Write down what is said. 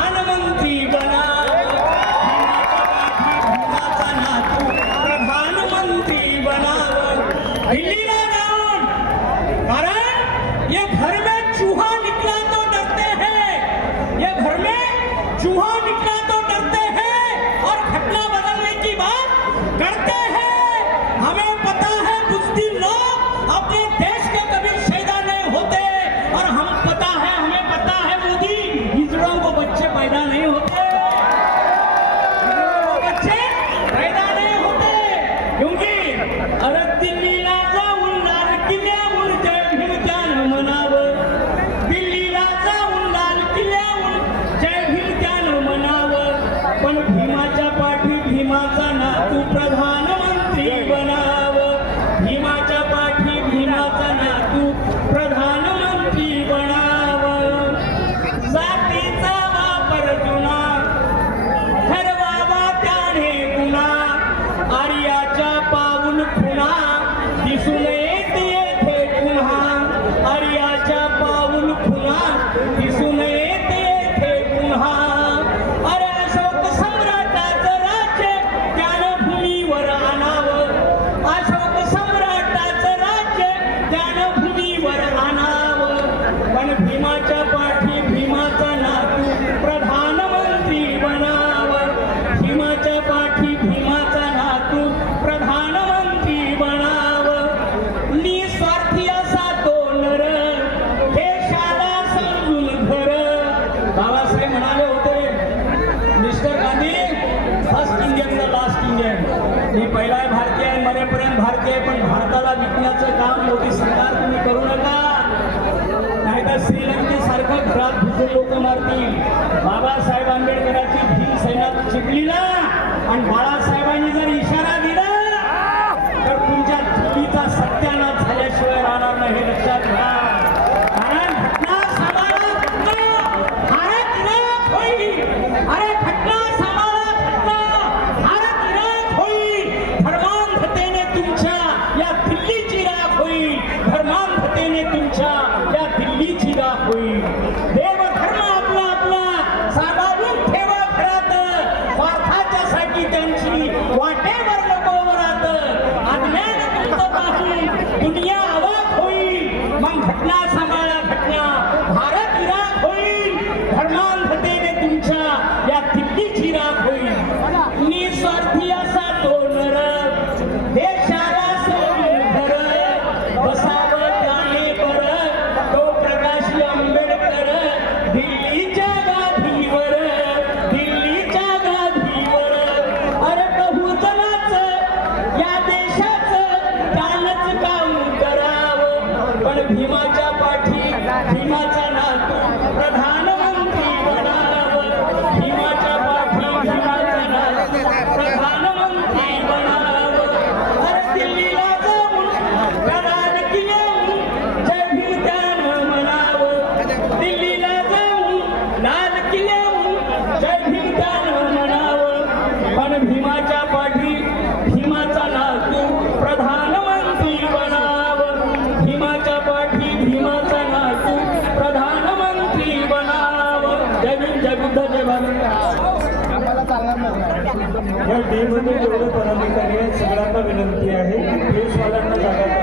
प्रधानमंत्री बना, भीमाचा नातू प्रधानमंत्री बनाव, दिल्लीला जाऊन, कारण ये घर में चूहा निकला तो डरते हैं, ये घर में चूहा निकला तो डरते हैं और घटना बदलने की बात करते हैं। हमें पता है बुज़दिल लोग अपने देश के कभी शहीदा नहीं होते, और हमें पता है मोदी हिजड़ों को बच्चे पैदा नहीं होते, बच्चे पैदा नहीं होते, क्योंकि अरे दिल्लीला जाऊन लाल किल्ल्यावर जय भीम त्यानं म्हणावं, दिल्लीला जाऊन लाल किल्ल्यावर जय भीम त्यानं म्हणावं, पण भीमाच्या पाठी भीमाचा नातू प्रधानमंत्री बनावं, भीमाच्या पाठी भीमाचा नातू प्रधानमंत्री बनावं. जातीचा वापर जुना ठरवावा त्याने गुन्हा, आर्याच्या पाऊल खुणा दिसून येते येथे पुन्हा, आर्याच्या पाऊल खुणा दिसून येते येथे पुन्हा. अरे अशोक सम्राटाचं राज्य त्यानं भूमीवर आणावं, अशोक सम्राटाचं राज्य त्यानं भूमीवर आणावं, पण भीमाच्या पाठी भीमाचा नातू प्रधानमंत्री बनावं, भीमाच्या पाठी भीमाचा नातू प्रधानमंत्री बनावं. निस्वार्थी असा तो नर देशाला समजून घर. बाबासाहेब म्हणाले होते, mister Gandhi first Indian the last Indian, मी पहिला भारतीय आहे, मरेपर्यंत भारतीय आहे, पण भारताला विकण्याचं काम मोदी सरकार तुम्ही करू नका, नाहीतर श्रीलंकेसारखं घरात घुसून लोक मारतील. बाबासाहेब आंबेडकरांची भीम सैन्यात शिकली ना, आणि बाळासाहेबांनी जर इशारा दिला तर तुमच्या दिल्लीचा सत्यानाश झाल्याशिवाय राहणार नाही, हे लक्षात घ्या. कारण घटना सांभाळा घटना, भारत विनाश होईल. अरे घटना सांभाळा घटना, भारत विनाश होईल. धर्मांधतेने तुमच्या या दिल्लीची राख होईल, धर्मांधतेने तुमच्या या दिल्लीची राख होईल. देवधर्म आपला आपला सांभाळून ठेवा घरात, स्वार्थाच्यासाठी त्यांची वाटेवर नको वरात. अज्ञान तुमचं पाहून दुनिया अवाक होईल, मग घटना सांभाळा घटना, भारत विराट होईल. धर्मांधतेने तुमच्या या दिल्लीची राख होईल. निस्वार्थी असा तो नर देशाला सोडून घर, बसावं त्याने बरं तो प्रकाश आंबेडकर दिल्लीच्या गादीवर, दिल्लीच्या गादीवर. अरे बहुजनाचं या देशाचं त्यानंच काम करावं, पण भीमाच्या पाठी भीमाचा नातू प्रधानमंत्री बनावं, भीमाच्या पाठी भीमाचा नातू प्रधानमंत्री बनावं. अरे दिल्लीला जाऊन लाल किल्ल्यावर जय भीम त्यानं म्हणावं, दिल्लीला जाऊन लाल किल्ल्यावर जय भीम त्यानं म्हणावं, पण भीमाच्या पाठी भीमाचा नातू प्रधानमंत्री बनावं, भीमाच्या पाठी भीमाचा नातू प्रधानमंत्री बनावं. जय भीम, जय बुद्ध, जय भारत. या डीमध्ये जेवढे पदाधिकारी आहेत सगळ्यांना विनंती आहे, प्रेसवाल्यांना जागा